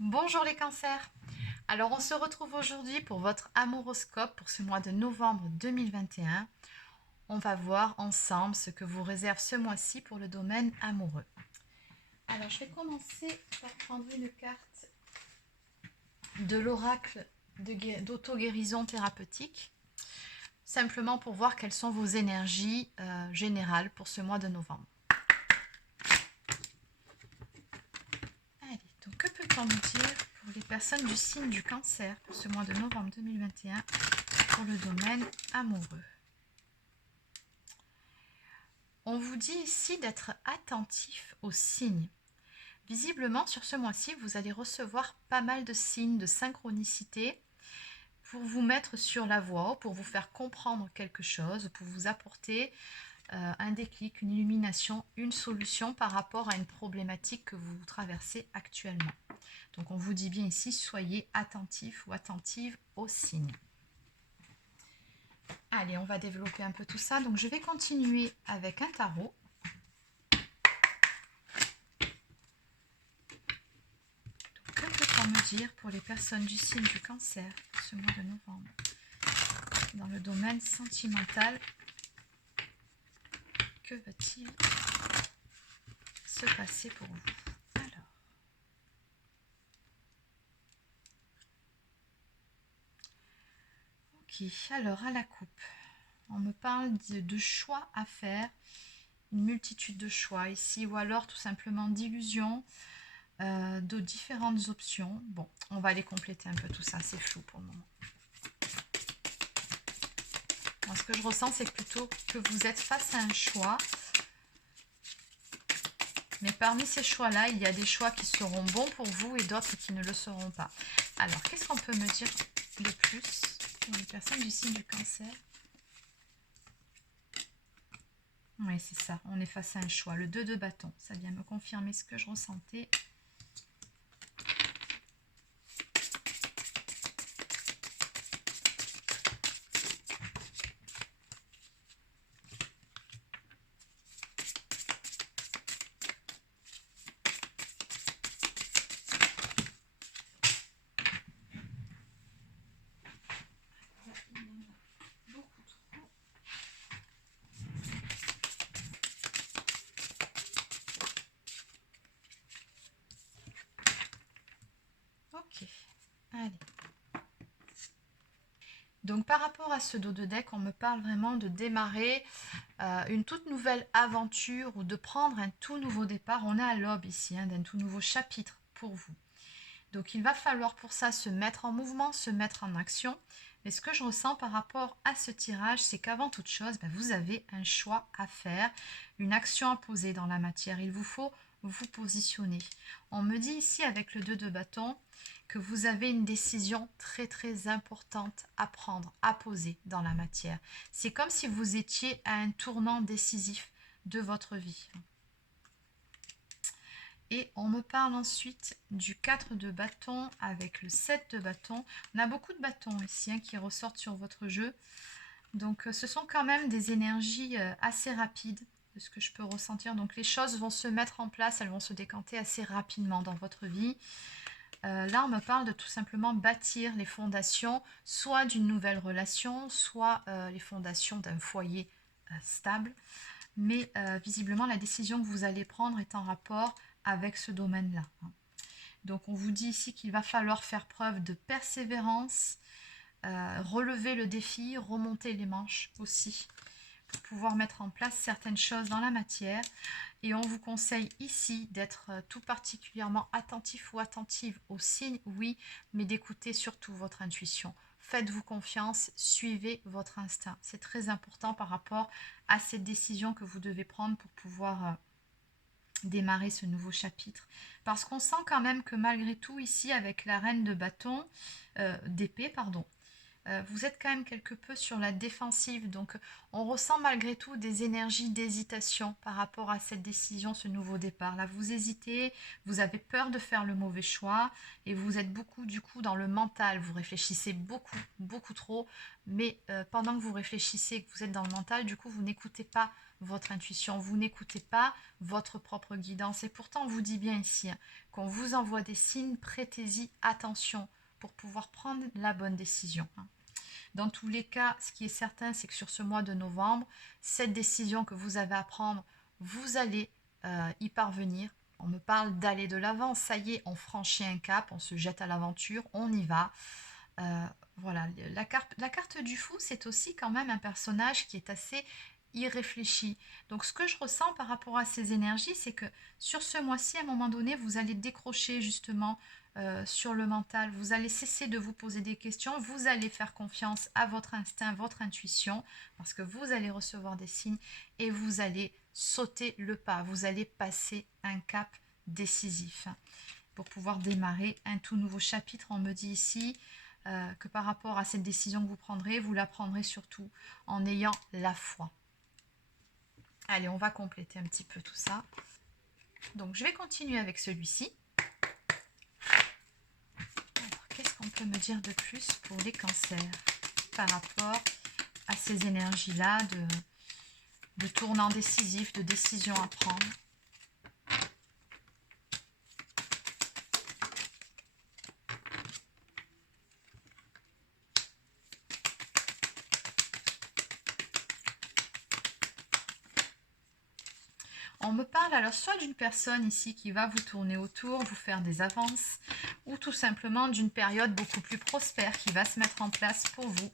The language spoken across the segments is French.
Bonjour les cancers. Alors on se retrouve aujourd'hui pour votre amouroscope pour ce mois de novembre 2021. On va voir ensemble ce que vous réserve ce mois-ci pour le domaine amoureux. Alors je vais commencer par prendre une carte de l'oracle d'auto-guérison thérapeutique, simplement pour voir quelles sont vos énergies générales pour ce mois de novembre. Allez, donc que peut-on nous dire pour les personnes du signe du cancer pour ce mois de novembre 2021 pour le domaine amoureux? On vous dit ici d'être attentif aux signes. Visiblement, sur ce mois-ci, vous allez recevoir pas mal de signes de synchronicité pour vous mettre sur la voie, pour vous faire comprendre quelque chose, pour vous apporter un déclic, une illumination, une solution par rapport à une problématique que vous traversez actuellement. Donc on vous dit bien ici, soyez attentif ou attentive aux signes. Allez, on va développer un peu tout ça. Donc je vais continuer avec un tarot. Donc, que peut-on me dire pour les personnes du signe du cancer ce mois de novembre dans le domaine sentimental? Que va-t-il se passer pour vous? Alors à la coupe, on me parle de choix à faire, une multitude de choix ici, ou alors tout simplement d'illusions, de différentes options. Bon, on va les compléter un peu tout ça, c'est flou pour le moment. Moi, ce que je ressens, c'est plutôt que vous êtes face à un choix. Mais parmi ces choix-là, il y a des choix qui seront bons pour vous et d'autres qui ne le seront pas. Alors, qu'est-ce qu'on peut me dire de plus pour les personnes du signe du cancer? Oui, c'est ça, on est face à un choix. Le 2 de bâton, ça vient me confirmer ce que je ressentais. Ok, allez. Donc par rapport à ce dos de deck, on me parle vraiment de démarrer une toute nouvelle aventure ou de prendre un tout nouveau départ. On est à l'aube ici, d'un tout nouveau chapitre pour vous. Donc il va falloir pour ça se mettre en mouvement, se mettre en action. Mais ce que je ressens par rapport à ce tirage, c'est qu'avant toute chose, vous avez un choix à faire, une action à poser dans la matière. Il vous faut vous positionner. On me dit ici avec le 2 de bâton que vous avez une décision très très importante à prendre, à poser dans la matière. C'est comme si vous étiez à un tournant décisif de votre vie. Et on me parle ensuite du 4 de bâton avec le 7 de bâton. On a beaucoup de bâtons ici qui ressortent sur votre jeu. Donc ce sont quand même des énergies assez rapides de ce que je peux ressentir. Donc les choses vont se mettre en place, elles vont se décanter assez rapidement dans votre vie. Là, on me parle de tout simplement bâtir les fondations, soit d'une nouvelle relation, soit les fondations d'un foyer stable. Mais visiblement, la décision que vous allez prendre est en rapport avec ce domaine-là. Donc, on vous dit ici qu'il va falloir faire preuve de persévérance, relever le défi, remonter les manches aussi, pour pouvoir mettre en place certaines choses dans la matière. Et on vous conseille ici d'être tout particulièrement attentif ou attentive aux signes, oui, mais d'écouter surtout votre intuition. Faites-vous confiance, suivez votre instinct. C'est très important par rapport à cette décision que vous devez prendre pour pouvoir démarrer ce nouveau chapitre. Parce qu'on sent quand même que malgré tout ici avec la reine de bâton, d'épée, pardon, vous êtes quand même quelque peu sur la défensive. Donc, on ressent malgré tout des énergies d'hésitation par rapport à cette décision, ce nouveau départ. Là, vous hésitez, vous avez peur de faire le mauvais choix et vous êtes beaucoup, du coup, dans le mental. Vous réfléchissez beaucoup, beaucoup trop. Mais pendant que vous réfléchissez et que vous êtes dans le mental, du coup, vous n'écoutez pas votre intuition, vous n'écoutez pas votre propre guidance. Et pourtant, on vous dit bien ici qu'on vous envoie des signes, prêtez-y attention pour pouvoir prendre la bonne décision. Dans tous les cas, ce qui est certain, c'est que sur ce mois de novembre, cette décision que vous avez à prendre, vous allez y parvenir. On me parle d'aller de l'avant, ça y est, on franchit un cap, on se jette à l'aventure, on y va. Voilà, la carte du fou, c'est aussi quand même un personnage qui est assez irréfléchi. Donc ce que je ressens par rapport à ces énergies, c'est que sur ce mois-ci, à un moment donné, vous allez décrocher justement sur le mental, vous allez cesser de vous poser des questions, vous allez faire confiance à votre instinct, votre intuition, parce que vous allez recevoir des signes et vous allez sauter le pas, vous allez passer un cap décisif pour pouvoir démarrer un tout nouveau chapitre. On me dit ici que par rapport à cette décision que vous la prendrez surtout en ayant la foi. Allez, on va compléter un petit peu tout ça. Donc, je vais continuer avec celui-ci. Alors, qu'est-ce qu'on peut me dire de plus pour les cancers par rapport à ces énergies-là de tournant décisif, de décision à prendre? On me parle alors soit d'une personne ici qui va vous tourner autour, vous faire des avances, ou tout simplement d'une période beaucoup plus prospère qui va se mettre en place pour vous.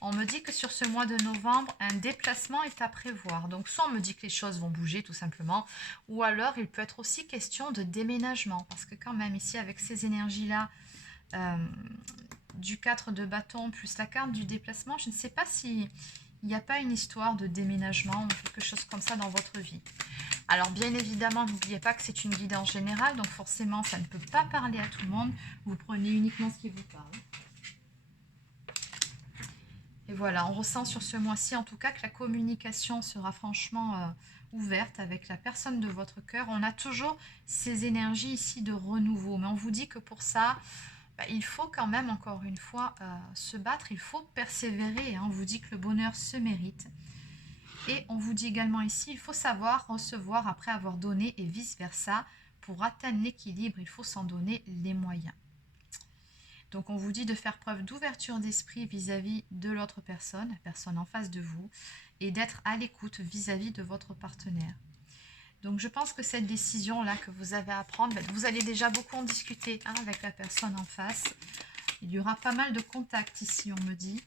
On me dit que sur ce mois de novembre, un déplacement est à prévoir. Donc soit on me dit que les choses vont bouger tout simplement, ou alors il peut être aussi question de déménagement. Parce que quand même ici avec ces énergies-là, du 4 de bâton plus la carte du déplacement, je ne sais pas si il n'y a pas une histoire de déménagement ou quelque chose comme ça dans votre vie. Alors bien évidemment, n'oubliez pas que c'est une guidance générale, donc forcément ça ne peut pas parler à tout le monde. Vous prenez uniquement ce qui vous parle. Et voilà, on ressent sur ce mois-ci en tout cas que la communication sera franchement ouverte avec la personne de votre cœur. On a toujours ces énergies ici de renouveau, mais on vous dit que pour ça, il faut quand même encore une fois se battre, il faut persévérer. Hein. On vous dit que le bonheur se mérite. Et on vous dit également ici, il faut savoir recevoir après avoir donné et vice-versa. Pour atteindre l'équilibre, il faut s'en donner les moyens. Donc on vous dit de faire preuve d'ouverture d'esprit vis-à-vis de l'autre personne, la personne en face de vous, et d'être à l'écoute vis-à-vis de votre partenaire. Donc je pense que cette décision-là que vous avez à prendre, vous allez déjà beaucoup en discuter avec la personne en face. Il y aura pas mal de contacts ici, on me dit.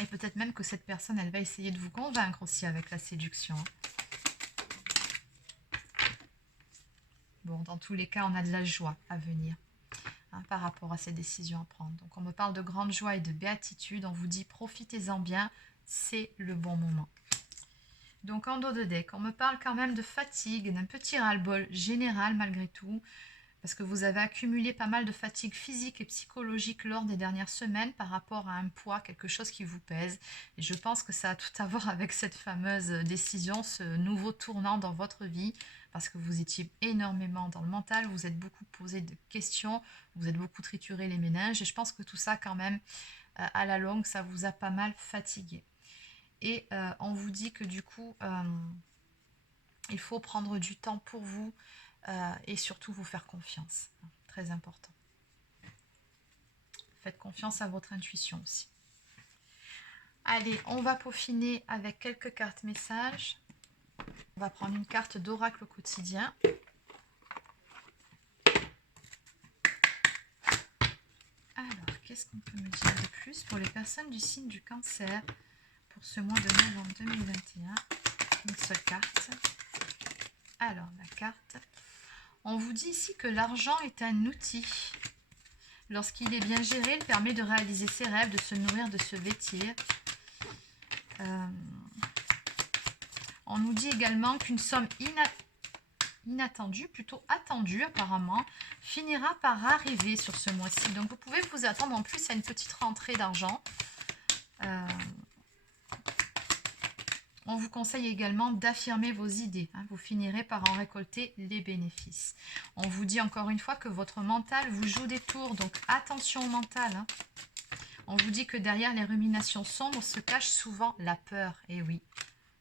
Et peut-être même que cette personne, elle va essayer de vous convaincre aussi avec la séduction. Bon, dans tous les cas, on a de la joie à venir par rapport à ces décisions à prendre. Donc, on me parle de grande joie et de béatitude. On vous dit, profitez-en bien, c'est le bon moment. Donc, en dos de deck, on me parle quand même de fatigue, d'un petit ras-le-bol général malgré tout. Parce que vous avez accumulé pas mal de fatigue physique et psychologique lors des dernières semaines par rapport à un poids, quelque chose qui vous pèse. Et je pense que ça a tout à voir avec cette fameuse décision, ce nouveau tournant dans votre vie, parce que vous étiez énormément dans le mental, vous êtes beaucoup posé de questions, vous êtes beaucoup trituré les méninges, et je pense que tout ça quand même, à la longue, ça vous a pas mal fatigué. Et on vous dit que du coup, il faut prendre du temps pour vous, et surtout vous faire confiance, très important. Faites confiance à votre intuition aussi. Allez, on va peaufiner avec quelques cartes messages. On va prendre une carte d'oracle quotidien. Alors, qu'est-ce qu'on peut me dire de plus pour les personnes du signe du Cancer pour ce mois de novembre 2021? Une seule carte. Alors, la carte... On vous dit ici que l'argent est un outil. Lorsqu'il est bien géré, il permet de réaliser ses rêves, de se nourrir, de se vêtir. On nous dit également qu'une somme inattendu, plutôt attendu apparemment, finira par arriver sur ce mois-ci. Donc vous pouvez vous attendre en plus à une petite rentrée d'argent. On vous conseille également d'affirmer vos idées. Vous finirez par en récolter les bénéfices. On vous dit encore une fois que votre mental vous joue des tours, donc attention au mental. On vous dit que derrière les ruminations sombres se cache souvent la peur. Et oui,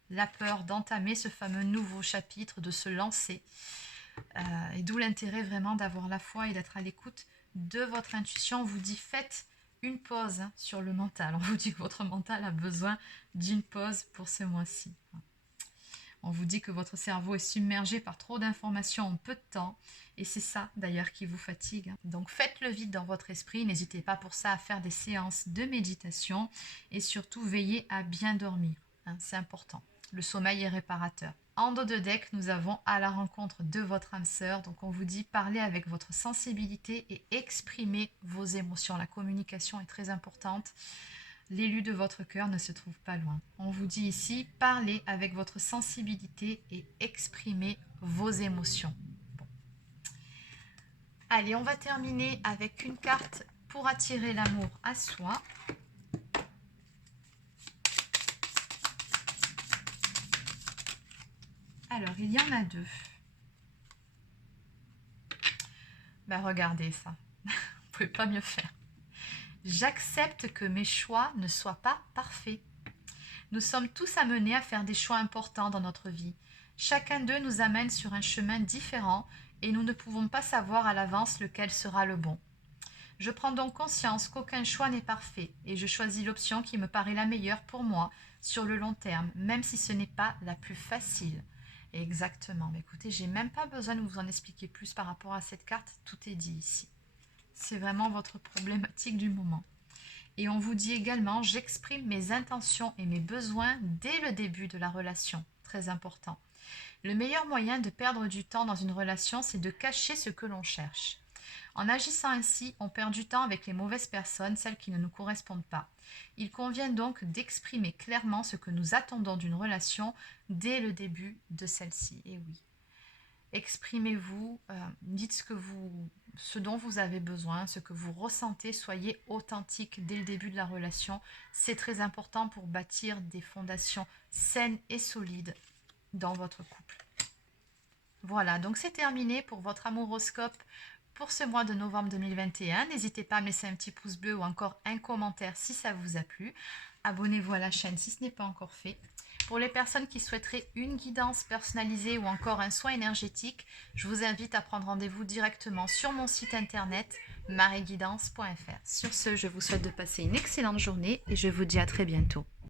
la peur d'entamer ce fameux nouveau chapitre, de se lancer. Et d'où l'intérêt vraiment d'avoir la foi et d'être à l'écoute de votre intuition. On vous dit faites une pause sur le mental. On vous dit que votre mental a besoin d'une pause pour ce mois-ci. On vous dit que votre cerveau est submergé par trop d'informations en peu de temps. Et c'est ça d'ailleurs qui vous fatigue. Donc faites le vide dans votre esprit. N'hésitez pas pour ça à faire des séances de méditation. Et surtout veillez à bien dormir. C'est important. Le sommeil est réparateur. En dos de deck, nous avons à la rencontre de votre âme sœur. Donc on vous dit parlez avec votre sensibilité et exprimez vos émotions. La communication est très importante. L'élu de votre cœur ne se trouve pas loin. On vous dit ici parlez avec votre sensibilité et exprimez vos émotions. Bon. Allez, on va terminer avec une carte pour attirer l'amour à soi. Alors, il y en a deux. Ben, regardez ça. Vous ne pouvez pas mieux faire. J'accepte que mes choix ne soient pas parfaits. Nous sommes tous amenés à faire des choix importants dans notre vie. Chacun d'eux nous amène sur un chemin différent et nous ne pouvons pas savoir à l'avance lequel sera le bon. Je prends donc conscience qu'aucun choix n'est parfait et je choisis l'option qui me paraît la meilleure pour moi sur le long terme, même si ce n'est pas la plus facile. Exactement. Mais écoutez, j'ai même pas besoin de vous en expliquer plus par rapport à cette carte. Tout est dit ici. C'est vraiment votre problématique du moment. Et on vous dit également, j'exprime mes intentions et mes besoins dès le début de la relation. Très important. Le meilleur moyen de perdre du temps dans une relation, c'est de cacher ce que l'on cherche. En agissant ainsi, on perd du temps avec les mauvaises personnes, celles qui ne nous correspondent pas. Il convient donc d'exprimer clairement ce que nous attendons d'une relation dès le début de celle-ci. Et oui, exprimez-vous, dites ce dont vous avez besoin, ce que vous ressentez, soyez authentique dès le début de la relation. C'est très important pour bâtir des fondations saines et solides dans votre couple. Voilà, donc c'est terminé pour votre amouroscope pour ce mois de novembre 2021. N'hésitez pas à me laisser un petit pouce bleu ou encore un commentaire si ça vous a plu. Abonnez-vous à la chaîne si ce n'est pas encore fait. Pour les personnes qui souhaiteraient une guidance personnalisée ou encore un soin énergétique, je vous invite à prendre rendez-vous directement sur mon site internet marieguidance.fr. Sur ce, je vous souhaite de passer une excellente journée et je vous dis à très bientôt.